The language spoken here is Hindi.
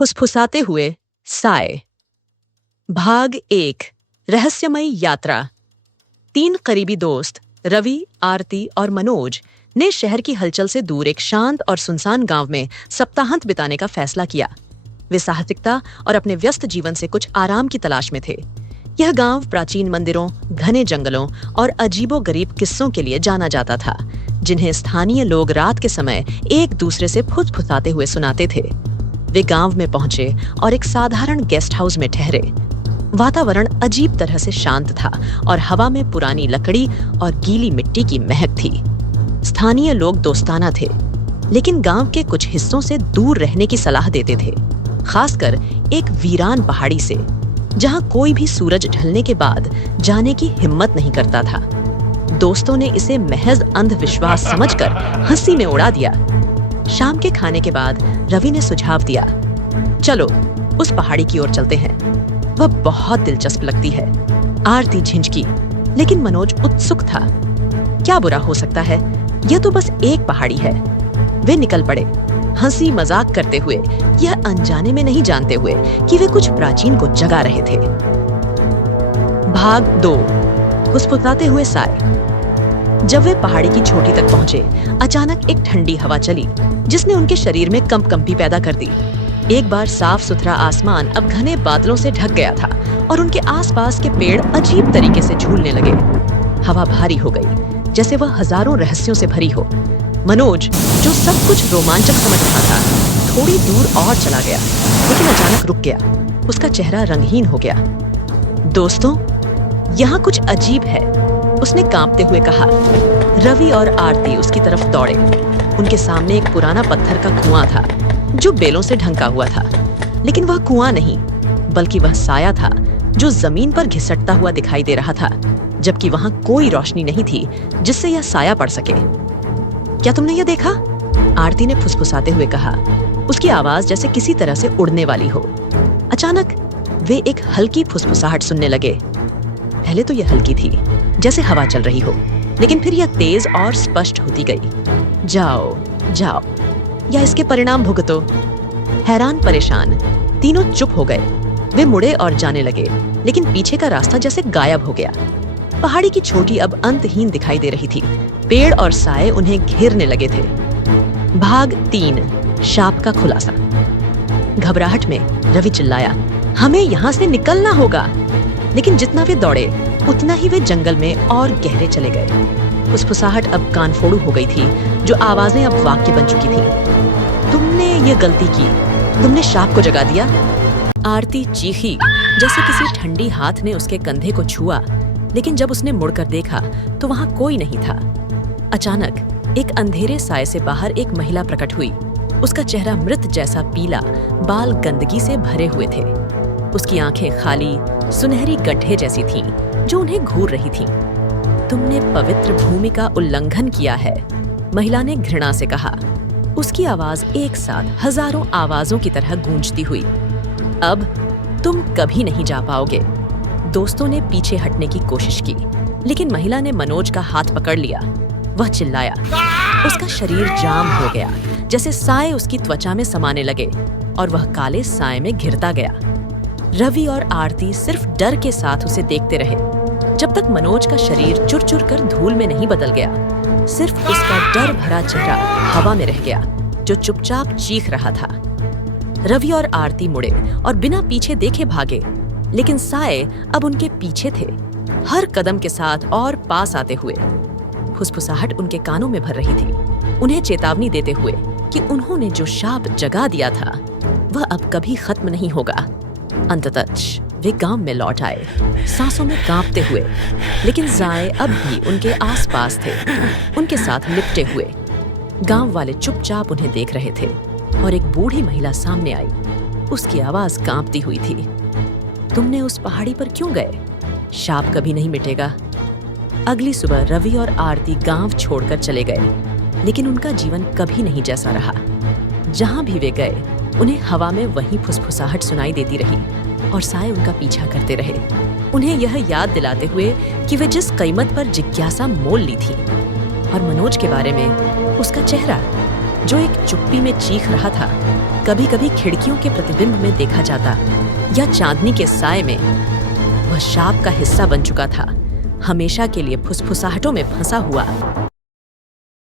फुसफुसाते हुए साय। भाग 1। रहस्यमयी यात्रा। 3 करीबी दोस्त रवि, आरती और मनोज ने शहर की हलचल से दूर एक शांत और सुनसान गांव में सप्ताहांत बिताने का फैसला किया। वे साहसिकता और अपने व्यस्त जीवन से कुछ आराम की तलाश में थे। यह गांव प्राचीन मंदिरों, घने जंगलों और अजीबोगरीब किस्सों के लिए जाना जाता था, जिन्हें स्थानीय लोग रात के समय एक दूसरे से फुसफुसाते हुए सुनाते थे। वे गांव में पहुंचे और एक साधारण गेस्ट हाउस में ठहरे। वातावरण अजीब तरह से शांत था और हवा में पुरानी लकड़ी और गीली मिट्टी की महक थी। स्थानीय लोग दोस्ताना थे, लेकिन गांव के कुछ हिस्सों से दूर रहने की सलाह देते थे, खासकर एक वीरान पहाड़ी से, जहां कोई भी सूरज ढलने के बाद जाने की हिम्मत नहीं करता था। दोस्तों ने इसे महज अंधविश्वास समझकर हंसी में उड़ा दिया। शाम के खाने के बाद रवि ने सुझाव दिया, चलो उस पहाड़ी की ओर चलते हैं, वह बहुत दिलचस्प लगती है। आरती झिंझकी, लेकिन मनोज उत्सुक था। क्या बुरा हो सकता है, यह तो बस एक पहाड़ी है। वे निकल पड़े, हंसी मजाक करते हुए, यह अनजाने में नहीं जानते हुए कि वे कुछ प्राचीन को जगा रहे थे। भाग 2। फुसफुसाते हुए साय। जब वे पहाड़ी की चोटी तक पहुंचे, अचानक एक ठंडी हवा चली, जिसने उनके शरीर में कंपकंपी पैदा कर दी। एक बार साफ सुथरा आसमान अब घने बादलों से ढक गया था और उनके आसपास के पेड़ अजीब तरीके से झूलने लगे। हवा भारी हो गई, जैसे वह हजारों रहस्यों से भरी हो। मनोज, जो सब कुछ रोमांचक समझ रहा था, थोड़ी दूर और चला गया, लेकिन अचानक रुक गया। उसका चेहरा रंगहीन हो गया। दोस्तों, यहाँ कुछ अजीब है, उसने कांपते हुए कहा। रवि और आरती उसकी तरफ दौड़े। उनके सामने एक पुराना पत्थर का कुआं था, जो बेलों से ढंका हुआ था। लेकिन वह कुआं नहीं, बल्कि वह साया था, जो जमीन पर घिसटता हुआ दिखाई दे रहा था, जबकि वहां कोई रोशनी नहीं थी जिससे यह साया पड़ सके। क्या तुमने यह देखा? आरती ने फुसफुसाते हुए कहा, उसकी आवाज जैसे किसी तरह से उड़ने वाली हो। अचानक वे एक हल्की फुसफुसाहट सुनने लगे। पहले तो यह हल्की थी, जैसे हवा चल रही हो, लेकिन फिर यह तेज और स्पष्ट होती गई। जाओ जाओ, या इसके परिणाम भुगतो। हैरान परेशान तीनों चुप हो गए। वे मुड़े और जाने लगे, लेकिन पीछे का रास्ता जैसे गायब हो गया। पहाड़ी की चोटी अब अंतहीन दिखाई दे रही थी। पेड़ और साए उन्हें घेरने लगे थे। भाग 3। शाप का खुलासा। घबराहट में रवि चिल्लाया, हमें यहाँ से निकलना होगा। लेकिन जितना वे दौड़े, उतना ही वे जंगल में और गहरे चले गए। फुसफुसाहट अब कानफोड़ू हो गई थी, जो आवाजें अब वाक्य बन चुकी थी। तुमने ये गलती की, तुमने शाप को जगा दिया। आरती चीखी, जैसे किसी ठंडी हाथ ने उसके कंधे को छुआ, लेकिन जब उसने मुड़कर देखा तो वहां कोई नहीं था। अचानक एक अंधेरे साए से बाहर एक महिला प्रकट हुई। उसका चेहरा मृत जैसा पीला, बाल गंदगी से भरे हुए थे। उसकी आंखें खाली, सुनहरी गड्ढे जैसी थीं, जो उन्हें घूर रही थीं। तुमने पवित्र भूमि का उल्लंघन किया है, महिला ने घृणा से कहा। उसकी आवाज एक साथ हजारों आवाजों की तरह गूंजती हुई। अब तुम कभी नहीं जा पाओगे। दोस्तों ने पीछे हटने की कोशिश की, लेकिन महिला ने मनोज का हाथ पकड़ लिया। वह चिल्लाया। उसका शरीर जाम हो गया, जैसे साए उसकी त्वचा में समाने लगे, और वह काले साए में घिरता गया। रवि और आरती सिर्फ डर के साथ उसे देखते रहे, जब तक मनोज का शरीर चुर-चुर कर धूल में नहीं बदल गया। सिर्फ उसका डर भरा चेहरा हवा में रह गया, जो चुपचाप चीख रहा था। रवि और आरती मुड़े और बिना पीछे देखे भागे, लेकिन साए अब उनके पीछे थे, हर कदम के साथ और पास आते हुए। फुसफुसाहट उनके कानों में भर रही थी, उन्हें चेतावनी देते हुए कि उन्होंने जो शाप जगा दिया था, वह अब कभी खत्म नहीं होगा। अंततः वे गांव में लौट आए, सांसों में कांपते हुए, लेकिन जाए अब भी उनके आसपास थे, उनके साथ लिपटे हुए। गांव वाले चुपचाप उन्हें देख रहे थे, और एक बूढ़ी महिला सामने आई। उसकी आवाज कांपती हुई थी। तुमने उस पहाड़ी पर क्यों गए? शाप कभी नहीं मिटेगा। अगली सुबह रवि और आरती गांव छोड़कर चले गए, लेकिन उनका जीवन कभी नहीं जैसा रहा। जहां भी वे गए, उन्हें हवा में वही फुसफुसाहट सुनाई देती रही, और साए उनका पीछा करते रहे, उन्हें यह याद दिलाते हुए कि वे जिस कीमत पर जिज्ञासा मोल ली थी। और मनोज के बारे में उसका चेहरा, जो एक चुप्पी में चीख रहा था, कभी कभी खिड़कियों के प्रतिबिंब में देखा जाता या चांदनी के साए में, वह शाप का हिस्सा बन चुका था, हमेशा के लिए फुसफुसाहटों में फंसा हुआ।